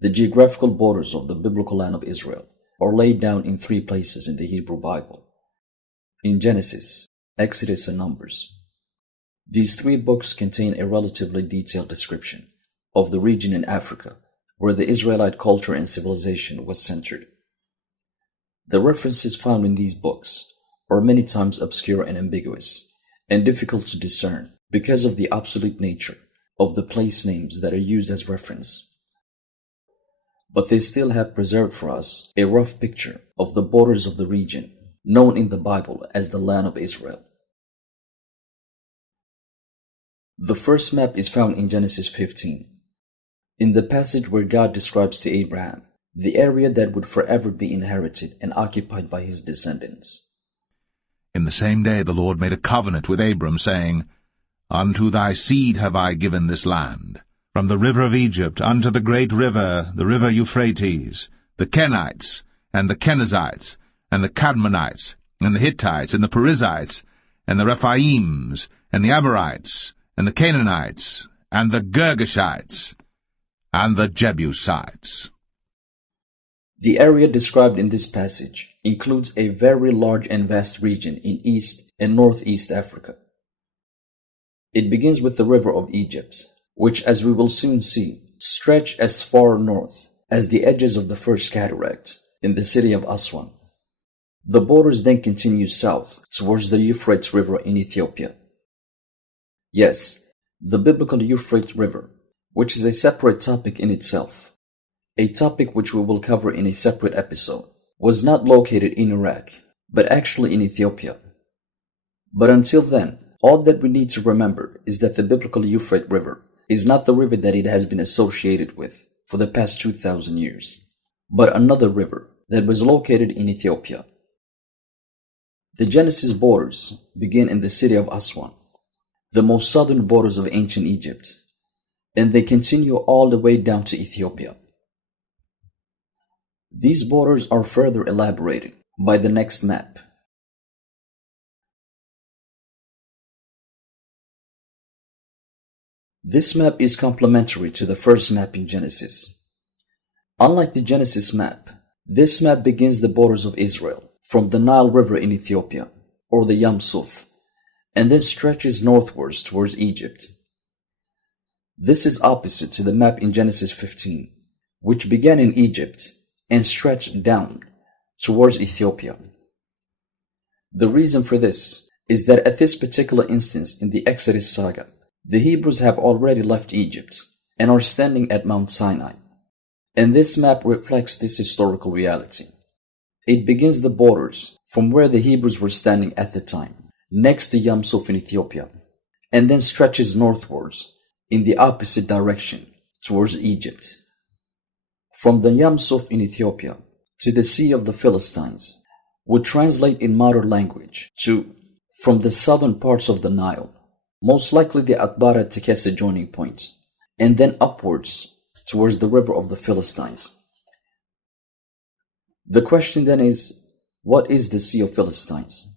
The geographical borders of the biblical land of Israel are laid down in three places in the Hebrew Bible: in Genesis, Exodus, and Numbers. These three books contain a relatively detailed description of the region in Africa where the Israelite culture and civilization was centered. The references found in these books are many times obscure and ambiguous, and difficult to discern because of the obsolete nature of the place names that are used as reference. But they still have preserved for us a rough picture of the borders of the region known in the Bible as the Land of Israel. The first map is found in Genesis 15, in the passage where God describes to Abraham the area that would forever be inherited and occupied by his descendants. In the same day the Lord made a covenant with Abram, saying, Unto thy seed have I given this land, from the river of Egypt unto the great river, the river Euphrates, the Kenites, and the Kenizzites, and the Cadmonites, and the Hittites, and the Perizzites, and the Rephaims, and the Amorites, and the Canaanites, and the Girgashites, and the Jebusites. The area described in this passage includes a very large and vast region in East and Northeast Africa. It begins with the river of Egypt, which, as we will soon see, stretch as far north as the edges of the first cataract in the city of Aswan. The borders then continue south towards the Euphrates River in Ethiopia. Yes, the biblical Euphrates River, which is a separate topic in itself, a topic which we will cover in a separate episode, was not located in Iraq, but actually in Ethiopia. But until then, all that we need to remember is that the biblical Euphrates River is not the river that it has been associated with for the past 2,000 years, but another river that was located in Ethiopia. The Genesis borders begin in the city of Aswan, the most southern borders of ancient Egypt, and they continue all the way down to Ethiopia. These borders are further elaborated by the next map. This map is complementary to the first map in Genesis. Unlike the Genesis map, this map begins the borders of Israel from the Nile River in Ethiopia, or the Yam Suf, and then stretches northwards towards Egypt. This is opposite to the map in Genesis 15, which began in Egypt and stretched down towards Ethiopia. The reason for this is that at this particular instance in the Exodus saga, the Hebrews have already left Egypt and are standing at Mount Sinai, and this map reflects this historical reality. It begins the borders from where the Hebrews were standing at the time, next to Yam Suf in Ethiopia, and then stretches northwards in the opposite direction towards Egypt. From the Yam Suf in Ethiopia to the Sea of the Philistines would translate in modern language to from the southern parts of the Nile, most likely the Atbara Tekese joining point, and then upwards towards the river of the Philistines. The question then is, what is the Sea of Philistines?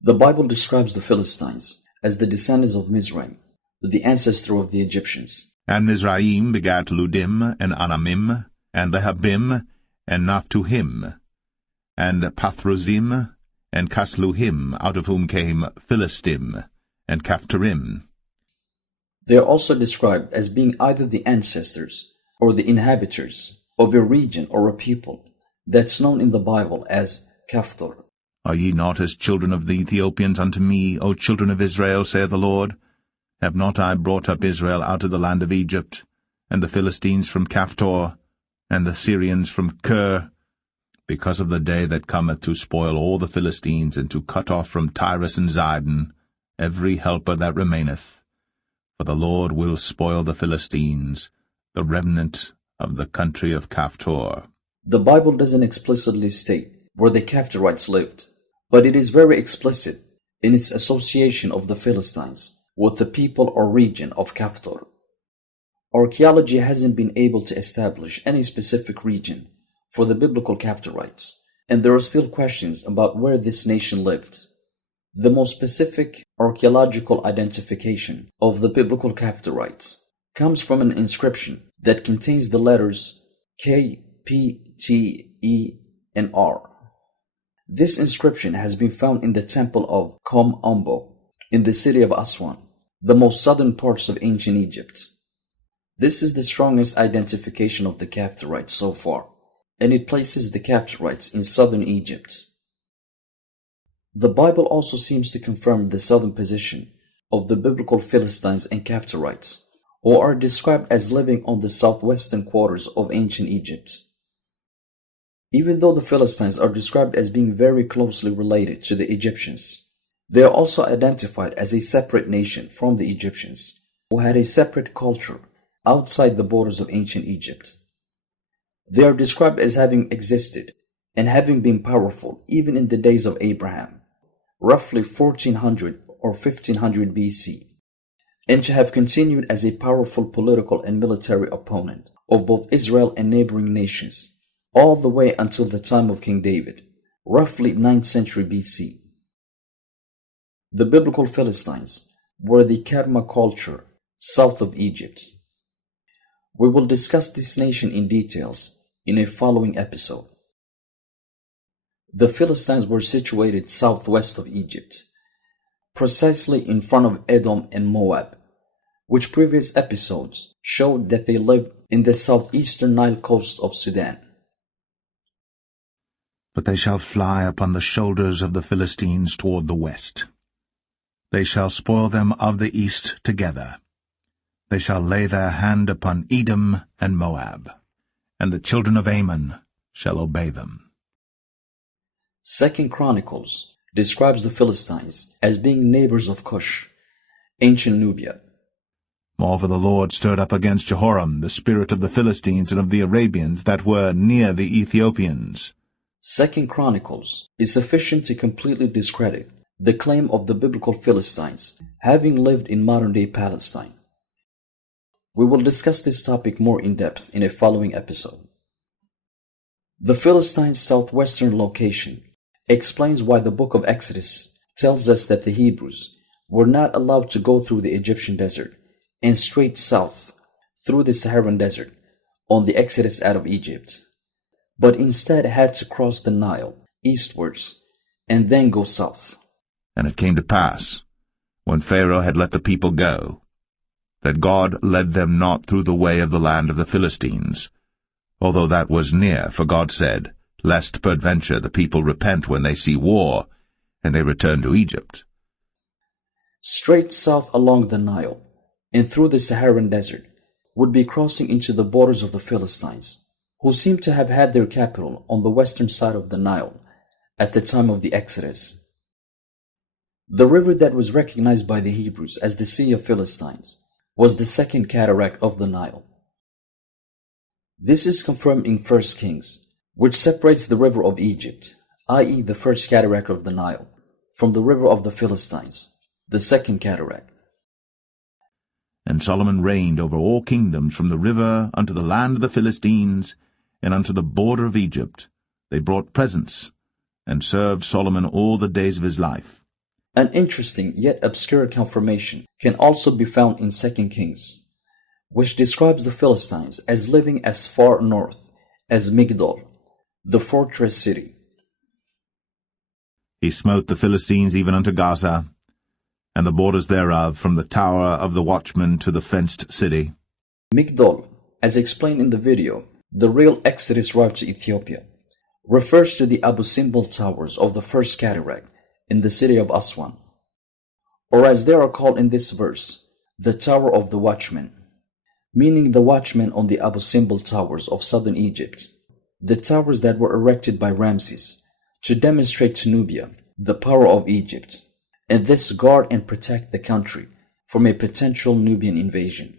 The Bible describes the Philistines as the descendants of Mizraim, the ancestor of the Egyptians. And Mizraim begat Ludim, and Anamim, and Lehabim, and Naphtuhim, and Pathrozim, and Casluhim, out of whom came Philistim, and Caphtorim. They are also described as being either the ancestors or the inhabitants of a region or a people that's known in the Bible as Caphtor. Are ye not as children of the Ethiopians unto me, O children of Israel, saith the Lord? Have not I brought up Israel out of the land of Egypt, and the Philistines from Caphtor, and the Syrians from Kir, because of the day that cometh to spoil all the Philistines, and to cut off from Tyrus and Zidon every helper that remaineth? For the Lord will spoil the Philistines, the remnant of the country of Caphtor. The Bible doesn't explicitly state where the Caphtorites lived, but it is very explicit in its association of the Philistines with the people or region of Caphtor. Archaeology hasn't been able to establish any specific region for the biblical Caphtorites, and there are still questions about where this nation lived. The most specific archaeological identification of the biblical Caphtorites comes from an inscription that contains the letters K, P, T, E, and R. This inscription has been found in the temple of Kom Ombo in the city of Aswan, the most southern parts of ancient Egypt. This is the strongest identification of the Caphtorites so far, and it places the Caphtorites in southern Egypt. The Bible also seems to confirm the southern position of the biblical Philistines and Caphtorites, who are described as living on the southwestern quarters of ancient Egypt. Even though the Philistines are described as being very closely related to the Egyptians, they are also identified as a separate nation from the Egyptians, who had a separate culture outside the borders of ancient Egypt. They are described as having existed and having been powerful even in the days of Abraham, roughly 1400 or 1500 BC, and to have continued as a powerful political and military opponent of both Israel and neighboring nations, all the way until the time of King David, roughly 9th century BC. The biblical Philistines were the Kerma culture south of Egypt. We will discuss this nation in details in a following episode. The Philistines were situated southwest of Egypt, precisely in front of Edom and Moab, which previous episodes showed that they lived in the southeastern Nile coast of Sudan. But they shall fly upon the shoulders of the Philistines toward the west. They shall spoil them of the east together. They shall lay their hand upon Edom and Moab, and the children of Ammon shall obey them. 2 Chronicles describes the Philistines as being neighbors of Cush, ancient Nubia. Moreover, the Lord stirred up against Jehoram the spirit of the Philistines and of the Arabians that were near the Ethiopians. 2 Chronicles is sufficient to completely discredit the claim of the biblical Philistines having lived in modern-day Palestine. We will discuss this topic more in depth in a following episode. The Philistines' southwestern location explains why the book of Exodus tells us that the Hebrews were not allowed to go through the Egyptian desert and straight south through the Saharan desert on the exodus out of Egypt, but instead had to cross the Nile eastwards and then go south. And it came to pass, when Pharaoh had let the people go, that God led them not through the way of the land of the Philistines, although that was near, for God said, Lest peradventure the people repent when they see war, and they return to Egypt. Straight south along the Nile, and through the Saharan desert, would be crossing into the borders of the Philistines, who seem to have had their capital on the western side of the Nile at the time of the Exodus. The river that was recognized by the Hebrews as the Sea of Philistines was the second cataract of the Nile. This is confirmed in 1 Kings, which separates the river of Egypt, i.e. the first cataract of the Nile, from the river of the Philistines, the second cataract. And Solomon reigned over all kingdoms from the river unto the land of the Philistines, and unto the border of Egypt. They brought presents, and served Solomon all the days of his life. An interesting yet obscure confirmation can also be found in 2 Kings, which describes the Philistines as living as far north as Migdol, the fortress city. He smote the Philistines even unto Gaza, and the borders thereof, from the tower of the watchman to the fenced city. Migdol, as explained in the video, the real Exodus route to Ethiopia, refers to the Abu Simbel towers of the first cataract in the city of Aswan, or as they are called in this verse, the Tower of the Watchman, meaning the watchmen on the Abu Simbel towers of southern Egypt, the towers that were erected by Ramses to demonstrate to Nubia the power of Egypt, and thus guard and protect the country from a potential Nubian invasion.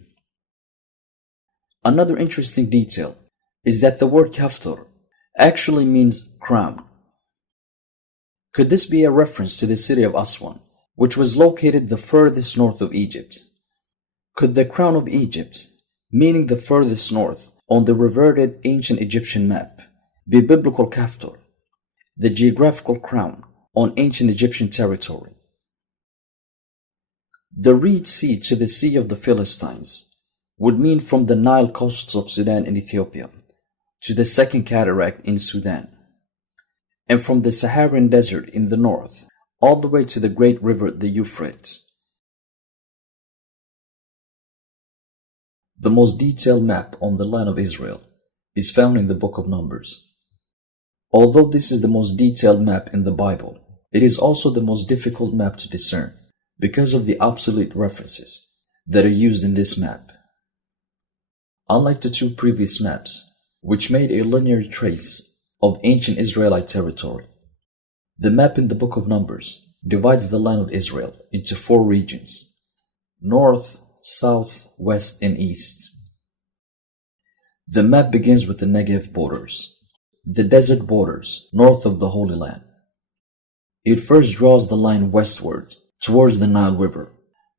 Another interesting detail is that the word Kaftor actually means crown. Could this be a reference to the city of Aswan, which was located the furthest north of Egypt? Could the crown of Egypt, meaning the furthest north on the reverted ancient Egyptian map, be biblical Kaftor, the geographical crown on ancient Egyptian territory? The Reed Sea to the Sea of the Philistines would mean from the Nile coasts of Sudan and Ethiopia to the Second Cataract in Sudan, and from the Saharan Desert in the north all the way to the great river the Euphrates. The most detailed map on the land of Israel is found in the book of Numbers. Although this is the most detailed map in the Bible, it is also the most difficult map to discern because of the obsolete references that are used in this map. Unlike the two previous maps, which made a linear trace of ancient Israelite territory, the map in the book of Numbers divides the land of Israel into 4 regions: north, south, west, and east. The map begins with the Negev borders, the desert borders north of the Holy Land. It first draws the line westward towards the Nile River,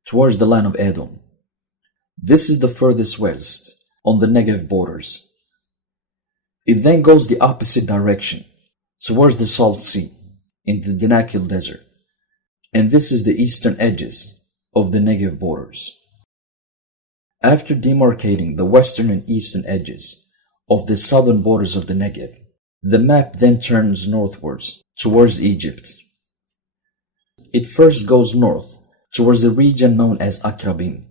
towards the land of Edom. This is the furthest west on the Negev borders. It then goes the opposite direction towards the Salt Sea in the Danakil Desert, and this is the eastern edges of the Negev borders. After demarcating the western and eastern edges of the southern borders of the Negev, the map then turns northwards towards Egypt. It first goes north towards the region known as Akrabim.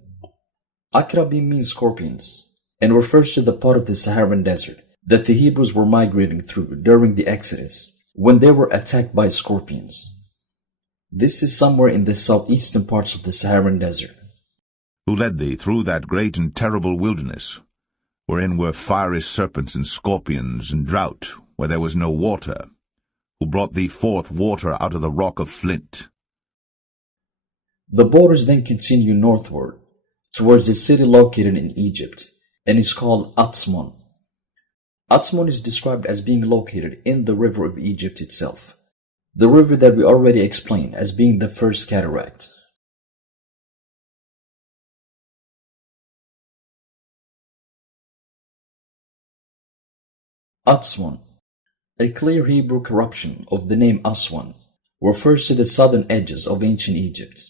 Akrabim means scorpions and refers to the part of the Saharan Desert that the Hebrews were migrating through during the Exodus when they were attacked by scorpions. This is somewhere in the southeastern parts of the Saharan Desert. Who led thee through that great and terrible wilderness, wherein were fiery serpents and scorpions, and drought, where there was no water, who brought thee forth water out of the rock of flint. The borders then continue northward towards a city located in Egypt and is called Atzmon. Atzmon is described as being located in the river of Egypt itself, the river that we already explained as being the first cataract. Atzmon, a clear Hebrew corruption of the name Aswan, refers to the southern edges of ancient Egypt.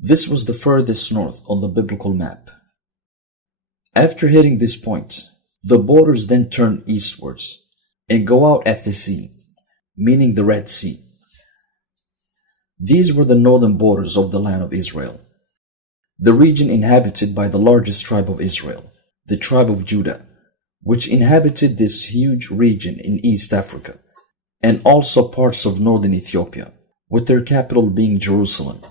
This was the furthest north on the biblical map. After hitting this point, the borders then turn eastwards and go out at the sea, meaning the Red Sea. These were the northern borders of the land of Israel, the region inhabited by the largest tribe of Israel, the tribe of Judah, which inhabited this huge region in East Africa, and also parts of northern Ethiopia, with their capital being Jerusalem,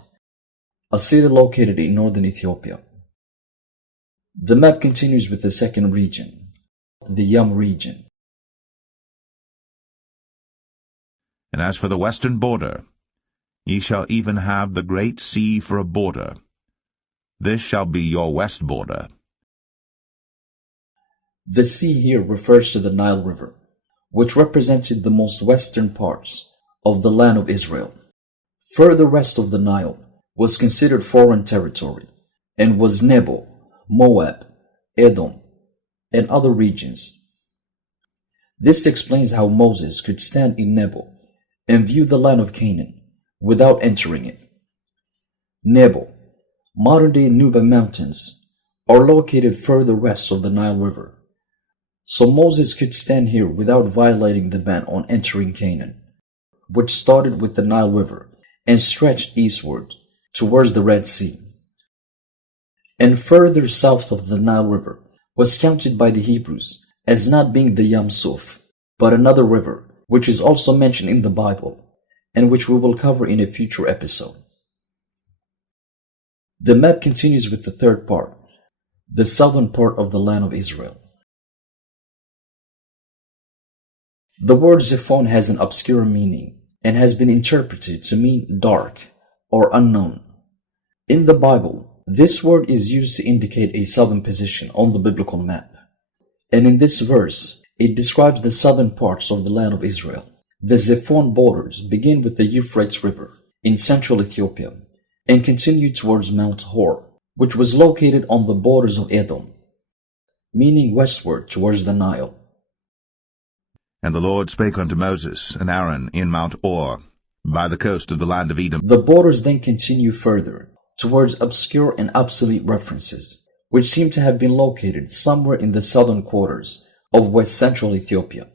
a city located in northern Ethiopia. The map continues with the second region, the Yam region. And as for the western border, ye shall even have the great sea for a border. This shall be your west border. The sea here refers to the Nile River, which represented the most western parts of the land of Israel. Further west of the Nile was considered foreign territory and was Nebo, Moab, Edom, and other regions. This explains how Moses could stand in Nebo and view the land of Canaan without entering it. Nebo, modern-day Nuba Mountains, are located further west of the Nile River. So Moses could stand here without violating the ban on entering Canaan, which started with the Nile River and stretched eastward towards the Red Sea. And further south of the Nile River was counted by the Hebrews as not being the Yam Suf, but another river, which is also mentioned in the Bible, and which we will cover in a future episode. The map continues with the third part, the southern part of the land of Israel. The word Zephon has an obscure meaning and has been interpreted to mean dark or unknown. In the Bible, this word is used to indicate a southern position on the biblical map. And in this verse, it describes the southern parts of the land of Israel. The Zephon borders begin with the Euphrates River in central Ethiopia and continue towards Mount Hor, which was located on the borders of Edom, meaning westward towards the Nile. And the Lord spake unto Moses and Aaron in Mount Or, by the coast of the land of Edom. The borders then continue further towards obscure and obsolete references, which seem to have been located somewhere in the southern quarters of west central Ethiopia.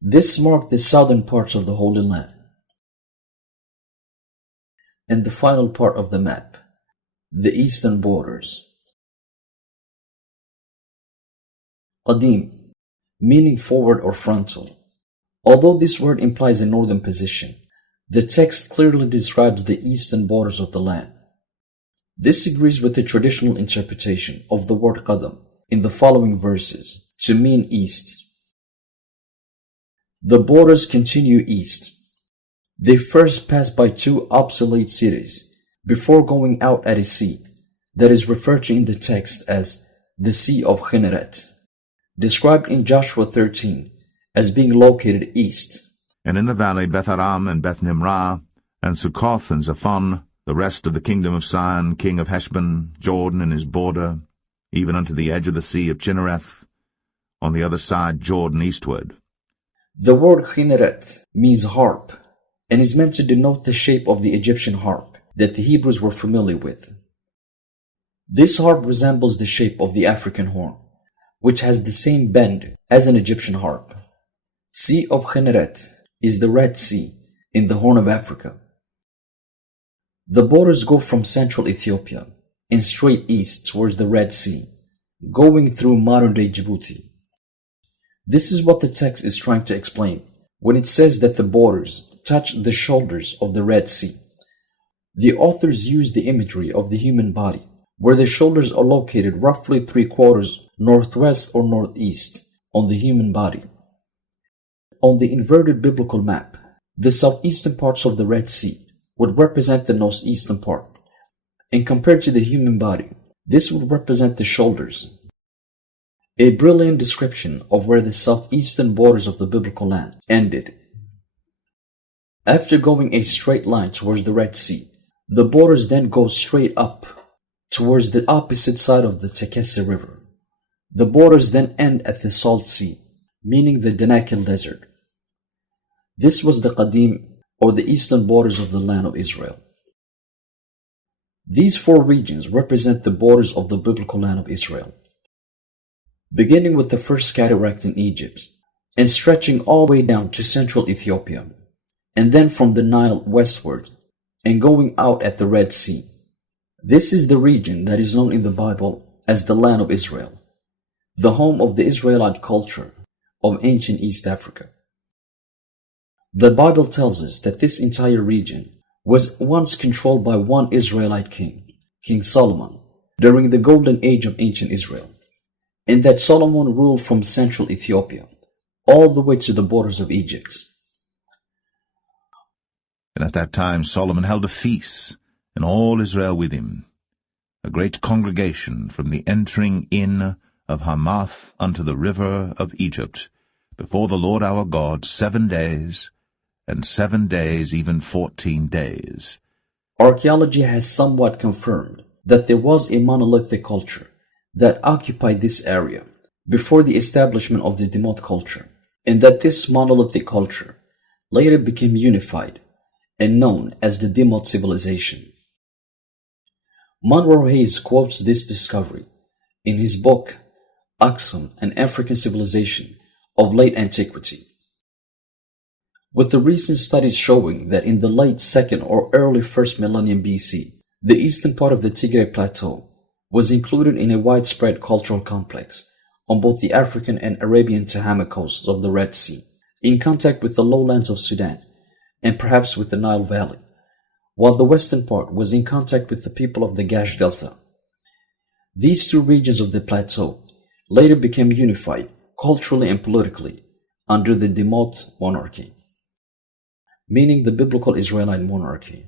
This marked the southern parts of the Holy Land. And the final part of the map, the eastern borders. Qadim, meaning forward or frontal. Although this word implies a northern position, the text clearly describes the eastern borders of the land. This agrees with the traditional interpretation of the word Qadam in the following verses to mean east. The borders continue east. They first pass by two obsolete cities before going out at a sea that is referred to in the text as the Sea of Kinneret, described in Joshua 13 as being located east. And in the valley Beth-Aram and Beth-Nimrah, and Succoth and Zaphon, the rest of the kingdom of Sihon, king of Heshbon, Jordan and his border, even unto the edge of the sea of Chinnereth, on the other side Jordan eastward. The word Kinneret means harp, and is meant to denote the shape of the Egyptian harp that the Hebrews were familiar with. This harp resembles the shape of the African horn, which has the same bend as an Egyptian harp. Sea of Kinneret is the Red Sea in the Horn of Africa. The borders go from central Ethiopia and straight east towards the Red Sea, going through modern-day Djibouti. This is what the text is trying to explain when it says that the borders touch the shoulders of the Red Sea. The authors use the imagery of the human body, where the shoulders are located roughly 3/4 northwest or northeast on the human body. On the inverted biblical map, the southeastern parts of the Red Sea would represent the northeastern part, and compared to the human body, this would represent the shoulders. A brilliant description of where the southeastern borders of the biblical land ended. After going a straight line towards the Red Sea, the borders then go straight up towards the opposite side of the Tekesse River. The borders then end at the Salt Sea, meaning the Danakil Desert. This was the Qadim, or the eastern borders of the land of Israel. These four regions represent the borders of the biblical land of Israel, beginning with the first cataract in Egypt and stretching all the way down to central Ethiopia, and then from the Nile westward and going out at the Red Sea. This is the region that is known in the Bible as the land of Israel, the home of the Israelite culture of ancient East Africa. The Bible tells us that this entire region was once controlled by one Israelite king, King Solomon, during the golden age of ancient Israel, and that Solomon ruled from central Ethiopia all the way to the borders of Egypt. And at that time Solomon held a feast, and all Israel with him, a great congregation from the entering in of Hamath unto the river of Egypt, before the Lord our God 7 days, and 7 days, even 14 days. Archaeology has somewhat confirmed that there was a monolithic culture that occupied this area before the establishment of the Demot culture, and that this monolithic culture later became unified and known as the Demot civilization. Monroe Hayes quotes this discovery in his book Aksum, an African Civilization of Late Antiquity. With the recent studies showing that in the late 2nd or early 1st millennium BC, the eastern part of the Tigray Plateau was included in a widespread cultural complex on both the African and Arabian Tehama coasts of the Red Sea, in contact with the lowlands of Sudan, and perhaps with the Nile Valley, while the western part was in contact with the people of the Gash Delta. These two regions of the plateau later became unified culturally and politically under the Demot monarchy, meaning the biblical Israelite monarchy.